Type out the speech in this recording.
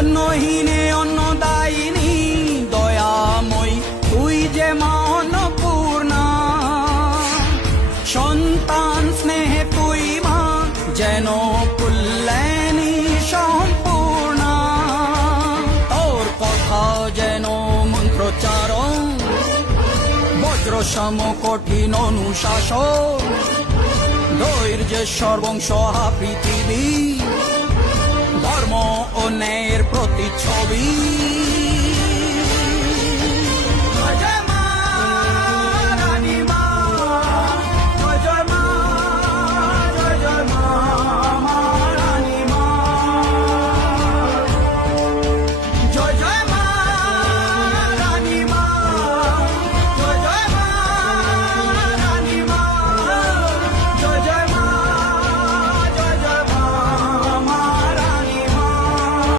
অন্নহীনে অন্নদায়িনী দয়াময়ী তুই যে মা অন্নপূর্ণা। সন্তান স্নেহে তুই মা যেন কল্যাণী সম্পূর্ণা। তোর কথা যেন মন্ত্রোচ্চারণ, বজ্র সম কঠিন অনুশাসন। ধৈর্যের সর্বংসহা পৃথিবী, ধর্ম ও ন্যায়ের প্রতিচ্ছবি।